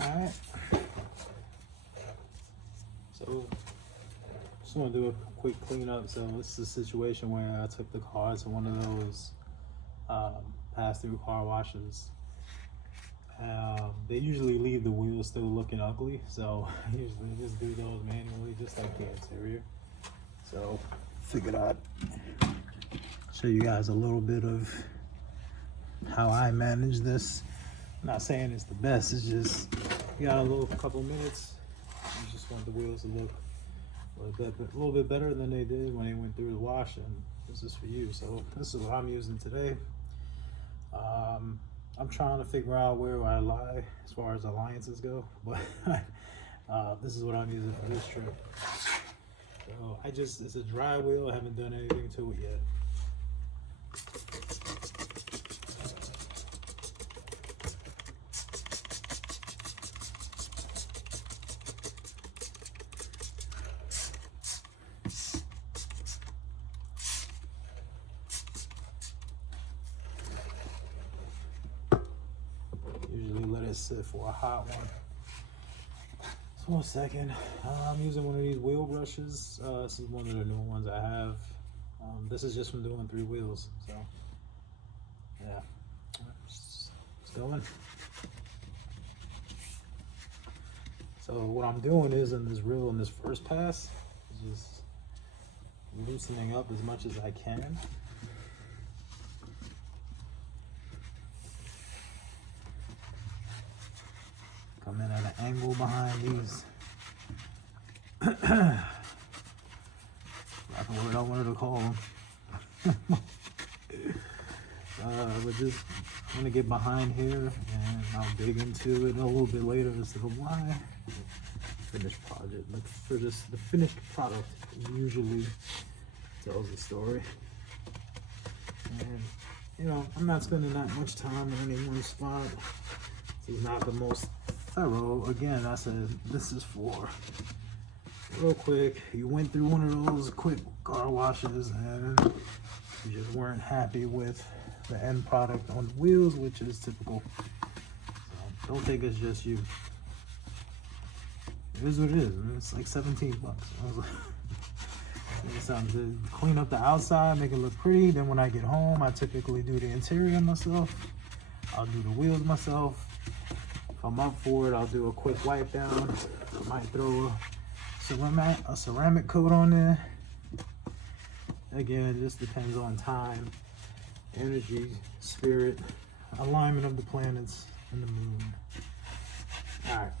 Alright. So, just want to do a quick cleanup. So, this is a situation where I took the car to one of those pass-through car washes. They usually leave the wheels still looking ugly, so I usually just do those manually, just like the interior. So, figured I'd show you guys a little bit of how I manage this. I'm not saying it's the best, it's just you got a couple minutes. You just want the wheels to look a little bit better than they did when they went through the wash, and this is for you. So this is what I'm using today. I'm trying to figure out where I lie as far as alliances go, but this is what I'm using for this trip. So it's a dry wheel. I haven't done anything to it yet. Usually let it sit for a hot one. So 1 second. I'm using one of these wheel brushes. This is one of the new ones I have. This is just from doing 3 wheels. So yeah, it's going. So what I'm doing is in this first pass, just loosening up as much as I can. Come in at an angle behind these. That's the word I wanted to call them. But just I'm gonna get behind here, and I'll dig into it a little bit later as to why. Finished project. Look for the finished product usually tells a story. And you know, I'm not spending that much time in any one spot. This is not the most thorough. Again, I said this is for real quick. You went through one of those quick car washes and you just weren't happy with the end product on the wheels, which is typical. So don't think it's just you. It is what it is. I mean, it's like 17 bucks. I was like, something to clean up the outside, make it look pretty. Then when I get home, I typically do the interior myself. I'll do the wheels myself. If I'm up for it, I'll do a quick wipe down. I might throw a ceramic coat on there. Again, this depends on time, energy, spirit, alignment of the planets and the moon. All right.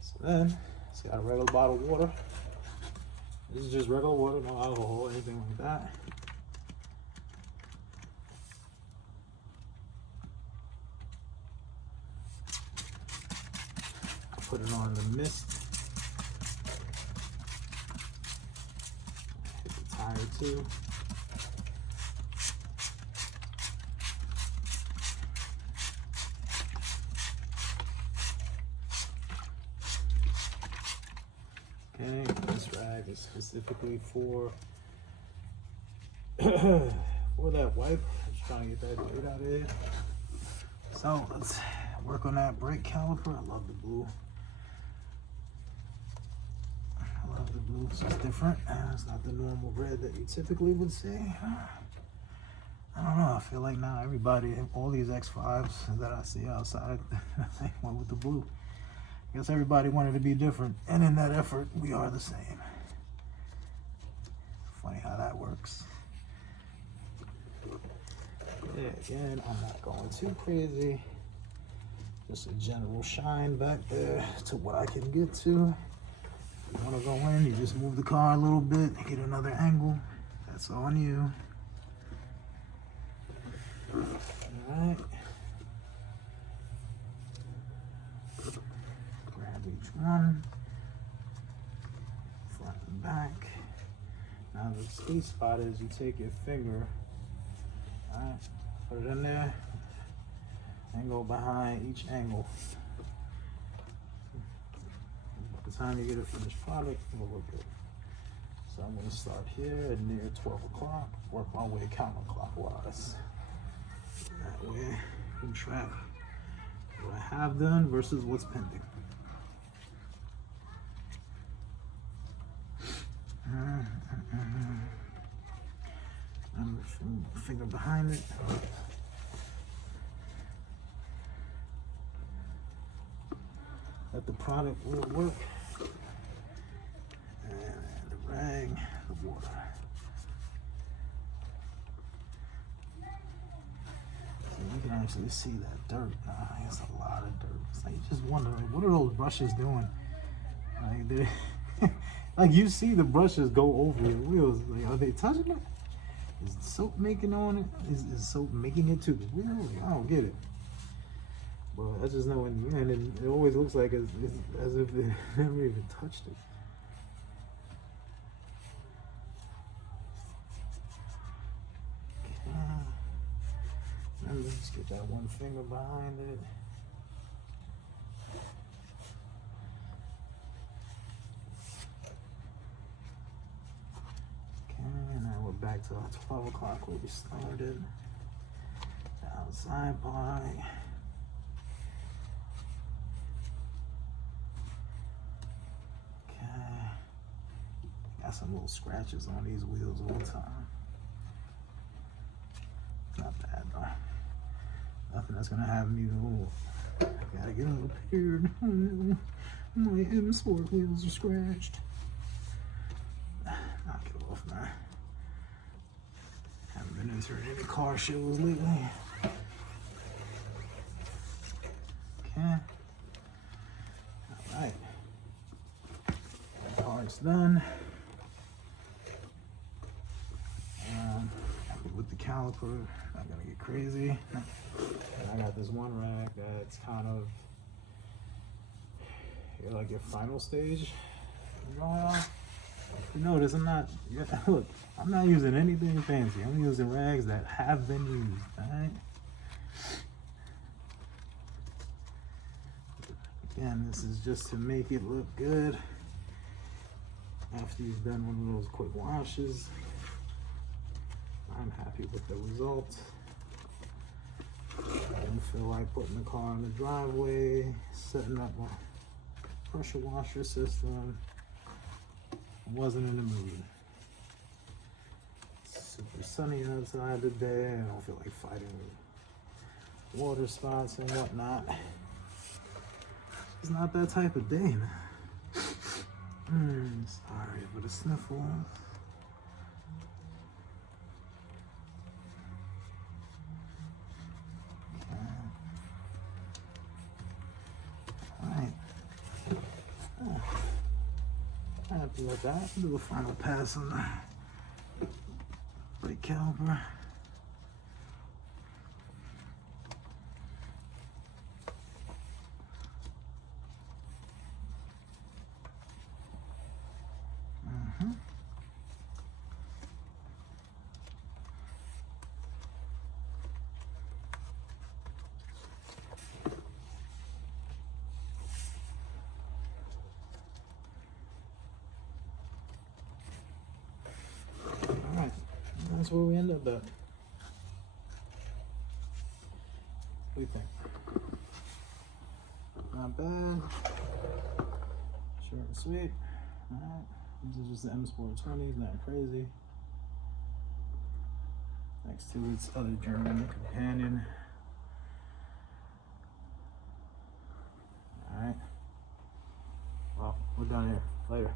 So then, it's got a regular bottle of water. This is just regular water, no alcohol, anything like that. Put it on the mist. Hit the tire too. Okay, this rag is specifically for that wipe. Just trying to get that blade out of here. So let's work on that brake caliper. I love the blue. The blue is different. It's not the normal red that you typically would see. I don't know. I feel like now everybody, all these X5s that I see outside, they went with the blue. I guess everybody wanted to be different, and in that effort, we are the same. Funny how that works. Yeah, again, I'm not going too crazy. Just a general shine back there to what I can get to. You want to go in, you just move the car a little bit, get another angle. That's on you. Alright. Grab each one. Front and back. Now the sweet spot is you take your finger, alright, put it in there, and go behind each angle. By the time you get a finished product, it'll look good. So I'm going to start here at near 12 o'clock, work my way counterclockwise. That way you can track what I have done versus what's pending. Finger behind it. Let the product will work. And the rag, the water. So you can actually see that dirt. It's a lot of dirt. It's like you just wonder, like, what are those brushes doing? Like, like you see the brushes go over your wheels. Like, are they touching it? Is the soap making on it? Is soap making it to the wheel? Like, I don't get it. But I just know in the end, it always looks like as if they never even touched it. Okay. Let me just get that one finger behind it. Back to 12 o'clock where we started. Outside part. Okay. Got some little scratches on these wheels all the time. Not bad though. Nothing that's gonna have me, I gotta get them repaired. My M Sport wheels are scratched. Knock it off, man. Haven't been entering any car shows lately. Okay. Alright. Part's done. With the caliper, not gonna get crazy. And I got this one rack that's kind of like your final stage. You notice I'm not, look, I'm not using anything fancy. I'm using rags that have been used, alright? Again, this is just to make it look good after you've done one of those quick washes. I'm happy with the result. I didn't feel like putting the car in the driveway, setting up my pressure washer system. I wasn't in the mood. It's super sunny outside today. I don't feel like fighting with water spots and whatnot. It's not that type of day, man. Sorry for the sniffles. Happy with that. Do the final pass on the brake caliper. That's where we end up at. What do you think? Not bad. Short and sweet. Alright. This is just the M Sport 20s, not crazy. Next to its other German companion. Alright. Well, we're done here. Later.